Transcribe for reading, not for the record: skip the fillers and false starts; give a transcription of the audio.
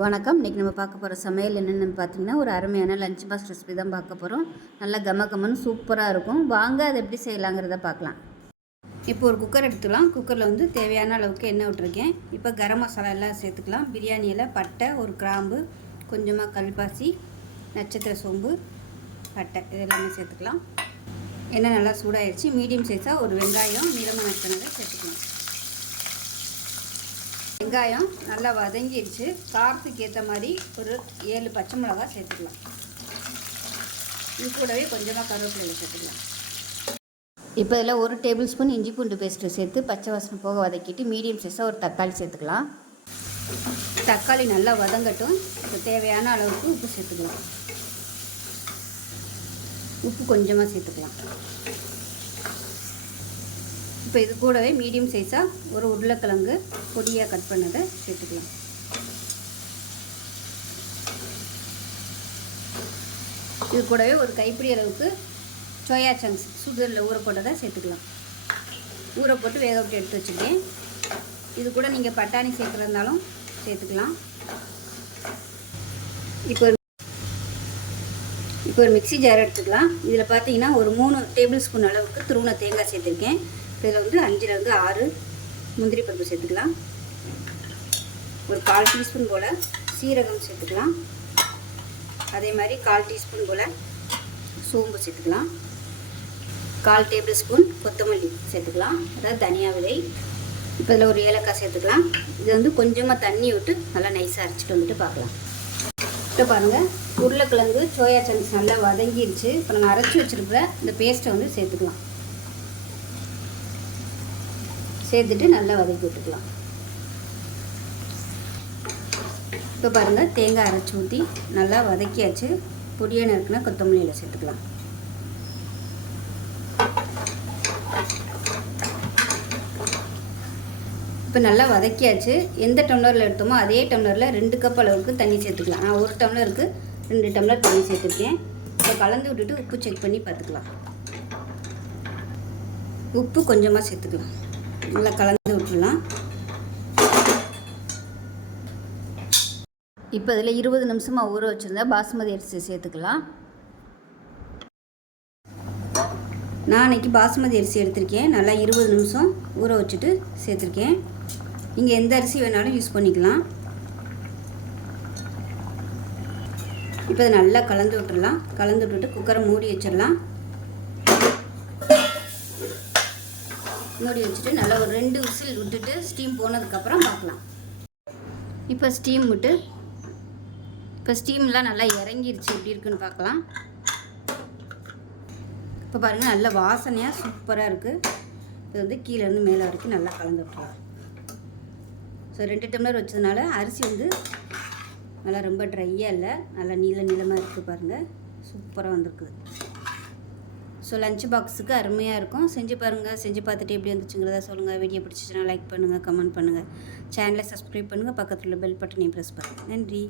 வணக்கம். இன்றைக்கி நம்ம பார்க்க போகிற சமையல் என்னென்னு பார்த்தீங்கன்னா, ஒரு அருமையான லஞ்ச் பாக்ஸ் ரெசிபி தான் பார்க்க போகிறோம். நல்லா கமன்னு சூப்பராக இருக்கும். வாங்க அதை எப்படி செய்யலாங்கிறத பார்க்கலாம். இப்போ ஒரு குக்கர் எடுத்துக்கலாம். குக்கரில் வந்து தேவையான அளவுக்கு எண்ணெய் விட்டுருக்கேன். இப்போ கரம் மசாலா எல்லாம் சேர்த்துக்கலாம். பிரியாணி இலை, பட்டை, ஒரு கிராம்பு, கொஞ்சமாக கல்பாசி, நட்சத்திர சோம்பு, பட்டை இது எல்லாமே சேர்த்துக்கலாம். எண்ணெய் நல்லா சூடாகிடுச்சு. மீடியம் சைஸாக ஒரு வெங்காயம் நீளமாக நறுக்கினதை சேர்த்துக்கலாம். வெங்காயம் நல்லா வதங்கிடுச்சு. காரத்துக்கு ஏற்ற மாதிரி ஒரு 7 பச்சை மிளகா சேர்த்துக்கலாம். இது கூடவே கொஞ்சமாக கருவேப்பிலை சேர்த்துக்கலாம். இப்போ இதில் 1 டேபிள் ஸ்பூன் இஞ்சி பூண்டு பேஸ்ட்டு சேர்த்து பச்சை வாசனை போக வதக்கிட்டு மீடியம் சைஸாக ஒரு தக்காளி சேர்த்துக்கலாம். தக்காளி நல்லா வதங்கட்டும். இப்போ தேவையான அளவுக்கு உப்பு சேர்த்துக்கலாம். உப்பு கொஞ்சமாக சேர்த்துக்கலாம். இப்போ இது கூடவே மீடியம் சைஸாக ஒரு உருளைக்கிழங்கு பொடியாக கட் பண்ணதை சேர்த்துக்கலாம். இது கூடவே ஒரு கைப்பிடி அளவுக்கு சோயா சங்க்ஸ் சுடுதலில் ஊற போட்டதை சேர்த்துக்கலாம். ஊற போட்டு வேக விட்டு எடுத்து வச்சுருக்கேன். இது கூட நீங்கள் பட்டாணி சேர்க்குறதாலும் சேர்த்துக்கலாம். இப்போ ஒரு மிக்ஸி ஜார் எடுத்துக்கலாம். இதில் பார்த்தீங்கன்னா ஒரு 3 டேபிள் ஸ்பூன் அளவுக்கு துருவின தேங்காய் சேர்த்துருக்கேன். இதில் வந்து 5லேருந்து 6 முந்திரி பருப்பு சேர்த்துக்கலாம். ஒரு 1/4 டீஸ்பூன் போல் சீரகம் சேர்த்துக்கலாம். அதே மாதிரி 1/4 டீஸ்பூன் போல் சோம்பு சேர்த்துக்கலாம். 1/4 டேபிள் ஸ்பூன் கொத்தமல்லி சேர்த்துக்கலாம், அதாவது தனியா விதை. இப்போ இதில் ஒரு ஏலக்காய் சேர்த்துக்கலாம். இது வந்து கொஞ்சமாக தண்ணி விட்டு நல்லா நைஸாக அரைச்சிட்டு வந்துட்டு பார்க்கலாம். இப்போ பாருங்கள், உருளைக்கிழங்கு சோயா சங்க்ஸ் நல்லா வதங்கிடுச்சு. இப்போ நாங்கள் அரைச்சி வச்சுருக்கிற இந்த பேஸ்ட்டை வந்து சேர்த்துக்கலாம். சேர்த்துட்டு நல்லா வதக்கி விட்டுக்கலாம். இப்போ பாருங்கள், தேங்காய் அரைச்சி ஊற்றி நல்லா வதக்கியாச்சு. பொடியாக நறுக்குனா கொத்தமல்லியில் சேர்த்துக்கலாம். இப்போ நல்லா வதக்கியாச்சு. எந்த டம்ளரில் எடுத்தோமோ அதே டம்ளரில் 2 கப் அளவுக்கு தண்ணி சேர்த்துக்கலாம். நான் 1 டம்ளருக்கு 2 டம்ளர் தண்ணி சேர்த்துருக்கேன். இப்போ கலந்து விட்டுட்டு உப்பு செக் பண்ணி பார்த்துக்கலாம். உப்பு கொஞ்சமாக சேர்த்துக்கலாம். நல்லா கலந்து விட்டுடலாம். இப்போ இதில் 20 நிமிஷமாக ஊற வச்சுருந்தா பாஸ்மதி அரிசி சேர்த்துக்கலாம். நான் அன்றைக்கி பாஸ்மதி அரிசி எடுத்திருக்கேன். நல்லா 20 நிமிஷம் ஊற வச்சுட்டு சேர்த்துருக்கேன். நீங்கள் எந்த அரிசி வேணாலும் யூஸ் பண்ணிக்கலாம். இப்போ இதை நல்லா கலந்து விட்டுடலாம். கலந்து விட்டுட்டு குக்கரை மூடி வச்சிடலாம். மூடி வச்சுட்டு நல்லா ஒரு 2 விசில் விட்டுட்டு ஸ்டீம் போனதுக்கப்புறம் பார்க்கலாம். இப்போ ஸ்டீம்லாம் நல்லா இறங்கிருச்சு. எப்படி இருக்குன்னு பார்க்கலாம். இப்போ பாருங்கள், நல்ல வாசனையாக சூப்பராக இருக்குது. இது வந்து கீழேருந்து மேலே வரைக்கும் நல்லா கலந்து விட்டுலாம். ஸோ 2 டம்ளர் வச்சதுனால அரிசி வந்து நல்லா ரொம்ப ட்ரையாக இல்லை, நல்லா நீளமாக இருக்குது. பாருங்கள், சூப்பராக வந்திருக்குது. ஸோ லஞ்ச் பாக்ஸுக்கு அருமையாக இருக்கும். செஞ்சு பாருங்கள். செஞ்சு பார்த்துட்டு எப்படி வந்துச்சுங்கிறத சொல்லுங்கள். வீடியோ பிடிச்சிச்சுன்னா லைக் பண்ணுங்கள், கமெண்ட் பண்ணுங்கள். சேனலை சப்ஸ்கிரைப் பண்ணுங்கள். பக்கத்தில் உள்ள பெல் பட்டனையும் ப்ரெஸ் பண்ணுங்கள். நன்றி.